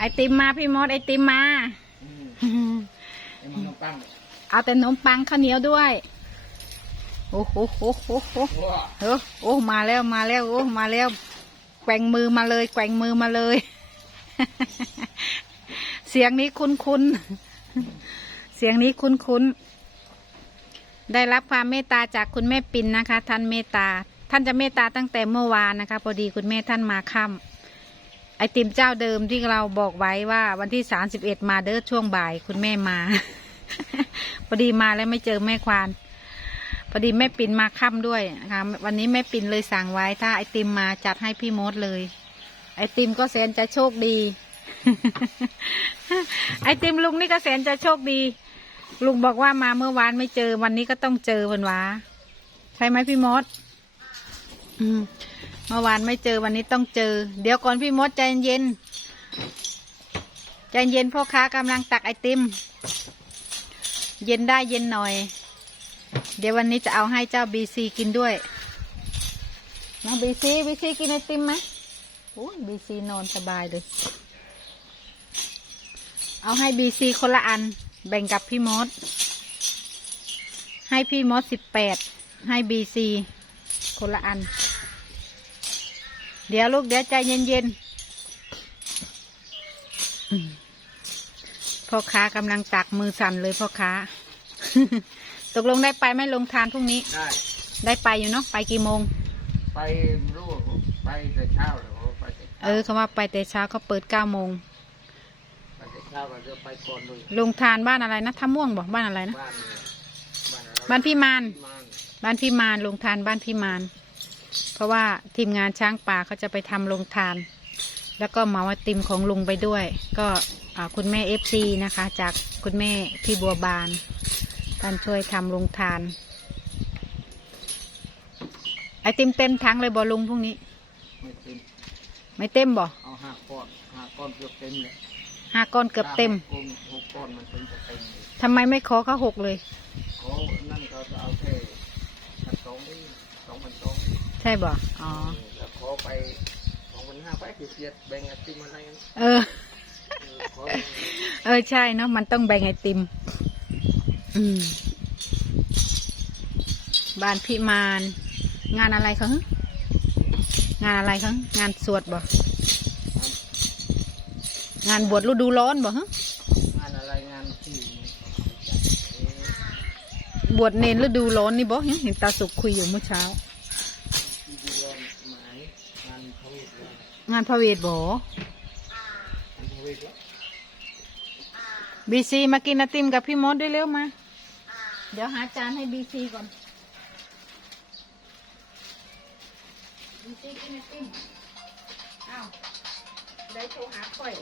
ไอติมมาพี่มดไอติมมาอืมไอ้มันต้องตั้งเอาแต่ขนมปังข้าวเหนียวด้วย โอ้โหโอ้โหโอ้โหว้าเออโอ้มาแล้วมาแล้วโอ้มาแล้วแกว่งมือมาเลย แกว่งมือมาเลย เสียงนี้คุ้นคุ้นๆเสียงนี้คุ้นคุ้นๆได้รับความเมตตาจากคุณแม่ปินนะคะ ท่านเมตตา ท่านจะเมตตาตั้งแต่เมื่อวานนะคะ พอดีคุณแม่ท่านมาค่ำ ไอติมเจ้าเดิมที่เราบอกไว้ว่าวันที่สามสิบเอ็ดมาเด้อช่วงบ่ายคุณแม่มา พอดีมาแล้วไม่เจอแม่ควานพอดีแม่ปิ่นมาค่ำด้วยนะคะวันนี้แม่ปิ่นเลยสั่งไว้ ถ้าไอติมมาจัดให้พี่มดเลย ไอติมก็แสนจะโชคดี ไอติมลุงนี่ก็แสนจะโชคดี ลุงบอกว่ามาเมื่อวานไม่เจอวันนี้ก็ต้องเจอวันวะใช่ไหมพี่มด อืม เมื่อวานไม่เจอวันนี้ต้องเจอ เดี๋ยวก่อนพี่มดใจเย็นใจเย็นพ่อค้ากำลังตักไอติม เย็นได้เย็นหน่อย เดี๋ยววันนี้จะเอาให้เจ้าบีซีกินด้วยน้องบีซีบีซีกินไอติมไหมโอ้ยบีซีนอนสบายเลย เอาให้บีซีคนละอัน แบ่งกับพี่มด ให้พี่มดสิบแปดให้บีซีคนละอัน เดี๋ยวลูกเดี๋ยวใจเย็นๆอืมพ่อค้ากำลังตักมือสั่นเลยพ่อค้า ตกลงได้ไปไหมลงทานพรุ่งนี้ ได้ได้ไปอยู่เนาะไปกี่โมง ไปรู้ว่าไปแต่เช้าเลยเขาไปแต่เออเขาว่าไปแต่เช้าเขาเปิดเก้าโมงไปแต่เช้าเราจะไปก่อนเลยลงทานบ้านอะไรนะท่าม่วงบอกบ้านอะไรนะ บ้านเนี่ยบ้านอะไรบ้านพี่มานบ้าน บ้านพี่มานลงทานบ้านพี่มาน เพราะว่าทีมงานช้างป่าเขาจะไปทำลงทาน แล้วก็เหมาไอติมของลุงไปด้วย ก็อ่าคุณแม่เอฟซีนะคะ จากคุณแม่พี่บัวบานท่านช่วยทำลงทาน ไอติมเต็มถังเลยบ่ลุงพรุ่งนี้ ไม่เต็มไม่เต็มบ่เอาห้าก้อนห้าก้อนเกือบเต็มเลยห้าก้อนเกือบเต็มก้อนหกก้อนมันเป็นจะเต็มเลยทำไมไม่ขอเขาหกเลยเขานั่นเขาจะเอาแค่พันสองนี่สองพันสองนี่ ใช่บ่อ๋อแล้วขอไปสองพันห้าไปคือเสียดแบ่งไอติมอะไรกันเออเออ ขอเออใช่เนาะมันต้องแบ่งไอติม อืมบ้านพิมาน งานอะไรเขาหึงานอะไรเขาหึงานสวดบ่งานบวชฤดูร้อนบ่ฮะงานอะไรงานที่เบวชเนนฤดูร้อนนี่บ่ฮะเห็นตาสุกคุยอยู่เมื่อเช้า ที่ดูร้อนหมายงานเขาอีกแล้ว งานพระเวทบ่งานเขาอีกแล้วบีซีมากินไอติมกับพี่มดด้วยเร็วมา เดี๋ยวหาจานให้บีซีก่อนบีซีกินไอติมอ้าวได้โทรหาข่อย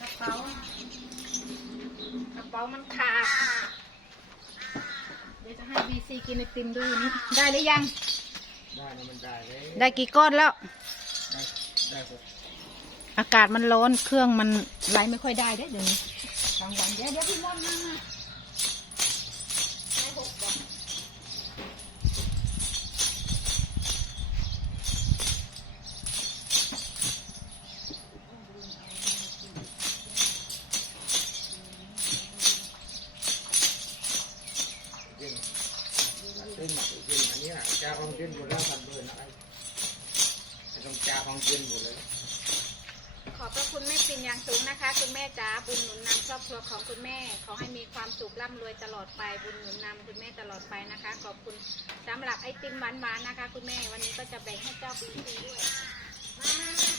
กระเป๋ากระเป๋ามันขาด เดี๋ยวจะให้บีซีกินไอติมด้วยนี่ได้หรือยัง ได้นะมันได้เลยได้กี่ก้อนแล้ว ได้ได้หกอากาศมันร้อนเครื่องมันไหลไม่ค่อยได้เด้อเดี๋ยวนี้กลางวันเดี๋ยวเดี๋ยวพี่มอนมา ไม่ต้องจ้าของเย็นหมดเลยขอบพระคุณแม่ปินอย่างสูงนะคะ คุณแม่จ๋าบุญหนุนนำครอบครัวของคุณแม่ ขอให้มีความสุขร่ำรวยตลอดไปบุญหนุนนำคุณแม่ตลอดไปนะคะ ขอบคุณสำหรับไอติมหวานๆนะคะ คุณแม่วันนี้ก็จะแบ่งให้เจ้าบีซีด้วยมา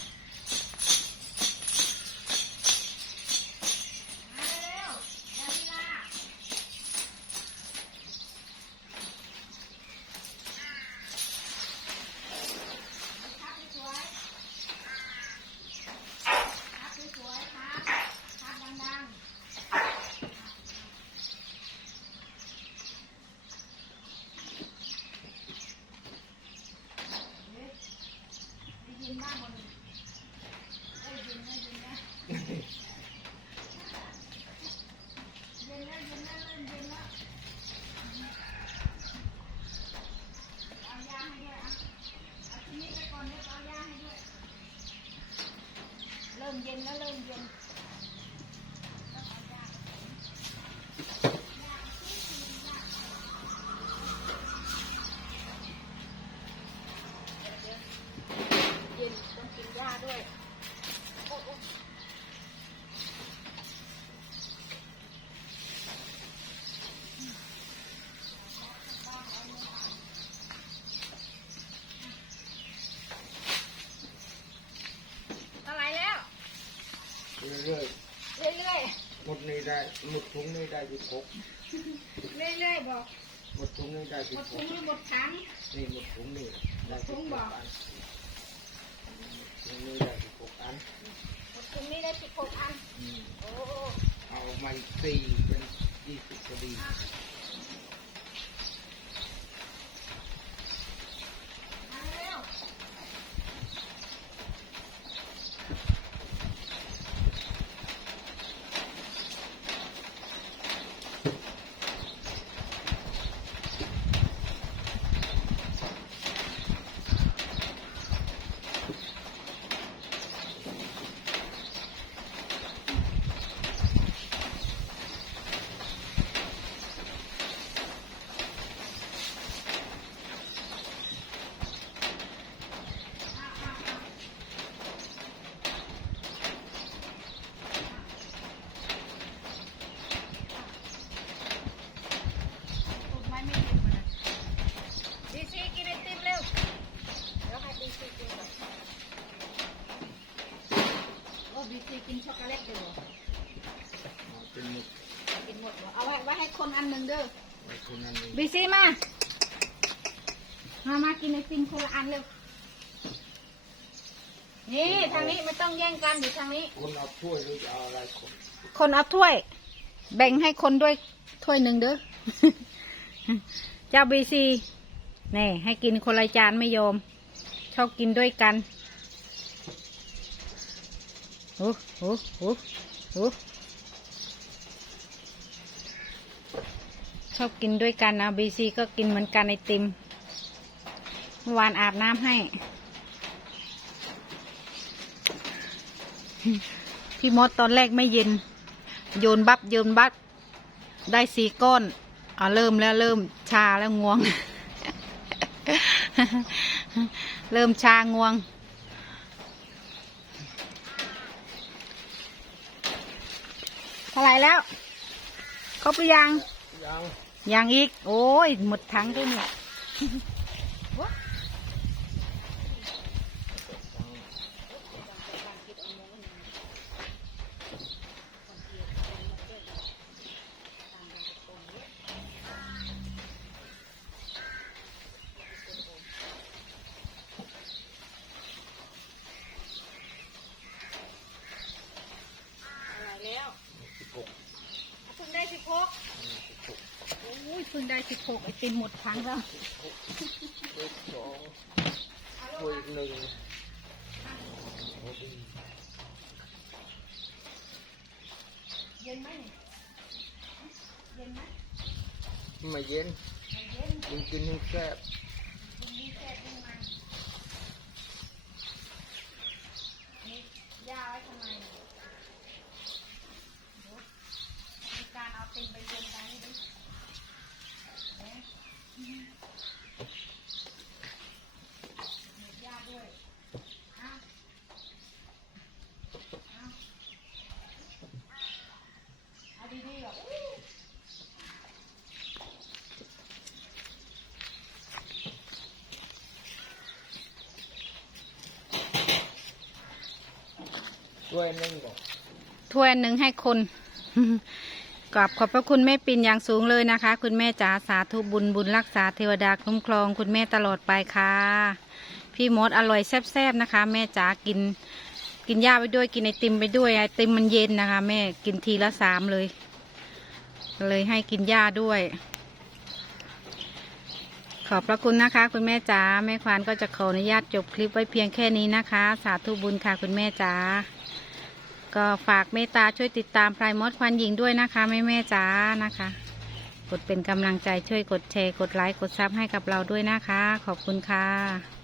ริ่มเย็นแล้วเริ่มเย็น นี้ได้หมดถุงนี้ได้สิบหกๆเรื่อยๆบอกหมดถุงนี้ได้สิหมบดหถุงกหรือหมดถัง นี่หมดถุงนี่ได้หมดถุสิบงหบ่กอันถุงนี้ได้สิบหกอันหมดถุงนี้ได้สิบหกอัน อืมโอ้เอามาอีกสี่เป็นยี่สิบพอดีมาเร็ว ถูกไหมไม่เห็นมันนะดีซีกินไอติมเร็ว เดี๋ยวให้ดีซีกินก่อนโอ้ดีซีกินช็อกโกแลตเดี๋ยว เอาเป็นหมด กินหมดเหรอเอาไว้ไว้ให้คนอันหนึ่ง เด้อไว้คนนั้นนี่บีซีมา มามากินไอติมคนละอันเร็ว นี่ทางนี้ไม่ต้องแย่งกันอยู่ทางนี้ คนเอาถ้วยหรือจะเอาอะไรคนคนเอาถ้วย แบ่งให้คนด้วยถ้วยหนึ่งเด้อ เจ้าบีซีนี่ให้กินคนละจานไม่ยอมชอบกินด้วยกันโอ้โหโอ้โห ชอบกินด้วยกันนะบีซีก็กินเหมือนกันไอติมเมื่อวานอาบน้ำให้ พี่มดตอนแรกไม่เย็น โยนบับโยนบับได้สีก้อนอ่าเริ่มแล้วเริ่มชาแล้วง่วง เริ่มชาง่วงเท่าไรแล้ว ครบหรือยังยัง ยังอีก โอ้ย หมดทั้งด้วยเนี่ย อะไรแล้ว สิบหก เพิ่งได้สิบหกโอ้ย เพิ่งได้สิบหกไอติมหมดถังแล้วถ้วยสองถ้วยอีกหนึ่งพอดีเย็นไหมนี่เย็นไหมไม่เย็นไม่เย็นยิ่งกินยิ่งแซ่บยิ่งมีแซ่บยิ่งมันนี่ย่าไว้ทำไมเนี่ยโอ้มีการเอาติมไปเย็นกันนี่ดิเนี่ยมีย่าด้วยอ้าวอ้าวเอาดีๆแบบ ถ้วยหนึ่งก่อนถ้วยหนึ่งให้คนกราบขอบพระคุณแม่ปิ่นอย่างสูงเลยนะคะ คุณแม่จ๋าสาธุบุญบุญรักษาเทวดาคุ้มครอง คุณแม่ตลอดไปค่ะ พี่มดอร่อยแซ่บๆนะคะ แม่จ๋ากิน กินหญ้าไปด้วยกินไอติมไปด้วยไอติมมันเย็นนะคะ แม่กินทีละสามเลย เลยให้กินหญ้าด้วย ขอบพระคุณนะคะ คุณแม่จ๋าแม่ควานก็จะขออนุญาตจบคลิปไว้เพียงแค่นี้นะคะ สาธุบุญค่ะ คุณแม่จ๋า ก็ฝากเมตตาช่วยติดตามพลายมดควันหญิงด้วยนะคะแม่แม่จ้านะคะ กดเป็นกำลังใจช่วยกดแชร์กดไลค์กดซับให้กับเราด้วยนะคะ ขอบคุณค่ะ